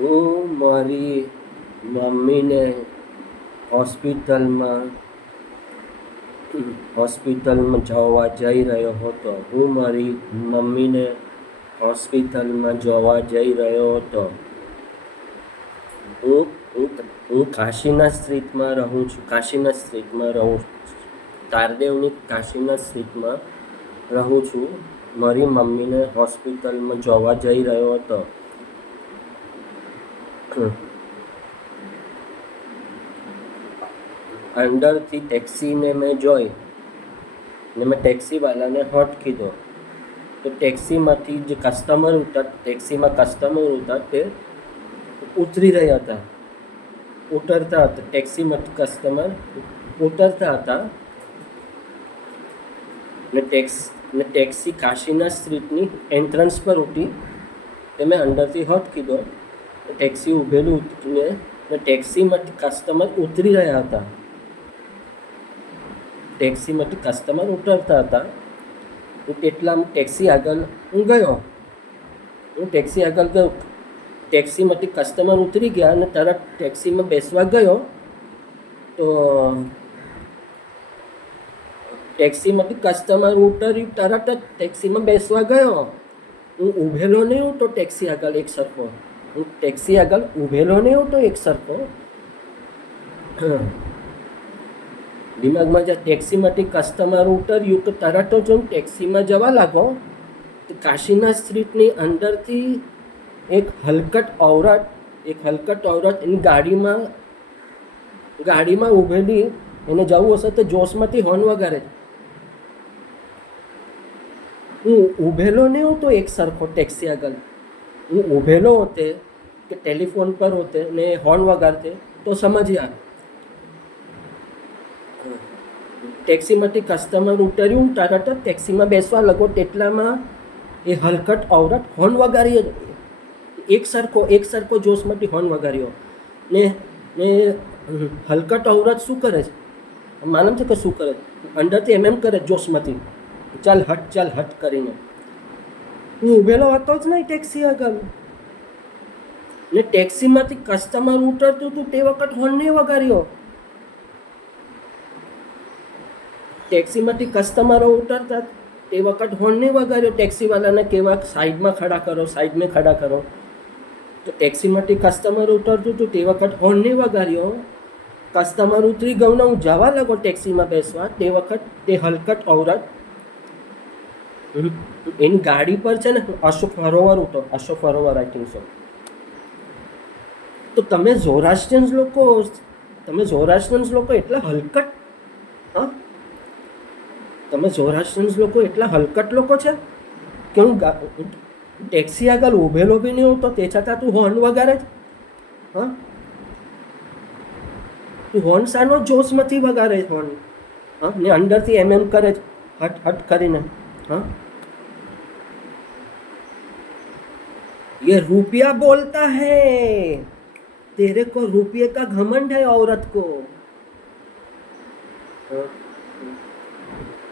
હું મારી મમ્મીને હોસ્પિટલમાં જોવા જઈ રહ્યો હતો. હું મારી મમ્મીને હોસ્પિટલમાં જોવા જઈ રહ્યો હતો. હું કાશીનાથ સ્ટ્રીટમાં રહું છું. તારદેવની કાશીનાથ સ્ટ્રીટમાં રહું છું. મારી મમ્મીને હોસ્પિટલમાં જોવા જઈ રહ્યો હતો. અંદરથી ટેક્સીને મેં જોઈ ને મેં ટેક્સીવાલાને હોટ કીધો. તો ટેક્સીમાં કસ્ટમર હતા તે ઉતરી રહ્યા હતા, ઉતરતા હતા. ટેક્સીમાંથી કસ્ટમર ઉતરતા હતા ને ટેક્સી કાશીનાથ સ્ટ્રીટની એન્ટ્રન્સ પર ઉઠી. તે મેં અંદરથી હોટ કીધો. ટેક્સી ઊભેલું ને ટેક્સીમાંથી કસ્ટમર ઉતરી રહ્યા હતા. ટેક્સીમાંથી કસ્ટમર ઉતરતા હતા. એટલામાં ટેક્સી આગળ હું ગયો. ટેક્સીમાંથી કસ્ટમર ઉતરી ગયા અને તરત ટેક્સીમાં બેસવા ગયો. તો ટેક્સીમાંથી કસ્ટમર ઉતર્યું, તરત જ ટેક્સીમાં બેસવા ગયો. હું ઊભેલો નહીં હતો ટેક્સી આગળ એક સરખો. દિમાગમાં જ્યાં ટેક્સીમાંથી કસ્ટમર ઉતર્યું તો તરત જ હું ટેક્સીમાં જવા લાગો. તો કાશીનાથ સ્ટ્રીટની અંદરથી એક હલકટ ઔરત એની ગાડીમાં ઊભેલી. એને જવું હશે તો જોશમાંથી હોર્ન વગાડે. હું ઊભેલો નહીં હતો એક સરખો ટેક્સી આગળ. હું ઊભેલો હોતે કે ટેલિફોન પર હોતે ને હોર્ન વગાડતે તો સમજ્યા. ટેક્સીમાંથી કસ્ટમર ઉતર્યું, તરત જ ટેક્સીમાં બેસવા લાગો. તેટલામાં એ હલકટ ઔરત હોર્ન વગાડી. એક સરખો જોશમાંથી હોર્ન વગાડ્યો ને હલકટ ઔરત શું કરે છે, માલમ છે કે શું કરે? અંદરથી એમ કરે જોશમાંથી, ચાલ હટ કરીને. હું ઊભેલો હતો જ નહીં ટેક્સી આગળ ને ટેક્સીમાંથી કસ્ટમર ઉતરતું હતું તે વખત હોર્ન નહીં વગાડ્યો. ટેક્સીમાંથી કસ્ટમરો ઉતરતા તે વખત હોર્ન નહીં વગાડ્યો. ટેક્સીવાલાને કહેવા સાઈડમાં ખડા કરો. તો ટેક્સીમાંથી કસ્ટમર ઉતરતું હતું તે વખત હોર્ન નહીં વગાડ્યો. કસ્ટમર ઉતરી ગયું ને હું જવા લાગો ટેક્સીમાં બેસવા. તે વખત તે હલકટ ઔરત એની ગાડી પર છે ને અશોક સરોવર આઈ થિંક સો. તો તમે ઝોરાસ્ટ્રિયન્સ લોકો એટલા હલકટ, લોકો છે કે હું ટેક્સી આગળ ઊભેલો બી નહીં હોતો તે છતાં તું હોર્ન વગાડે જ. તું હોર્ન સાનો જોશમાંથી વગાડે હોર્ન. ને અંદરથી એમ કરે જ હટ કરીને. ये रुपया बोलता है, तेरे को रुपये का घमंड है औरत को.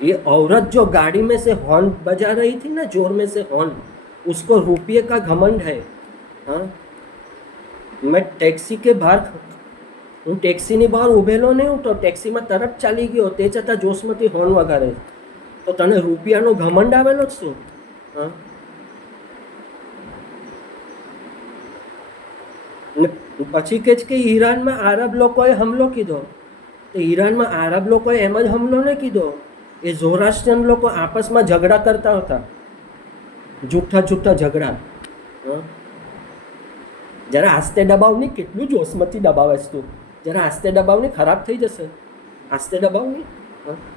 ये औरत जो गाड़ी में से हॉर्न बजा रही थी ना, जोर में से हॉर्न, उसको रुपये का घमंड है. मैं ટેક્સી કે બહાર, હું ટેક્સીની બહાર ઊભેલો નહીં હું તો ટેક્સીમાં તરત ચાલી ગયો. તે છતાં જોશમાંથી હોર્ન વગાડે. તો તને રૂપિયાનો ઘમંડ આવેલો જ શું? પછી કે છે કે ઈરાનમાં આરબ લોકોએ હમલો કીધો. તો ઈરાનમાં આરબ લોકોએ એમ જ હમલો નહીં કીધો. એ ઝોરાસ્ટ્રિયન લોકો આપસમાં ઝઘડા કરતા હતા, જૂઠા ઝઘડા. જરા આસ્તે દબાવની, કેટલું જોશમાંથી દબાવે તું? જરા આસ્તે દબાવની, ખરાબ થઈ જશે. આસ્તે દબાવની.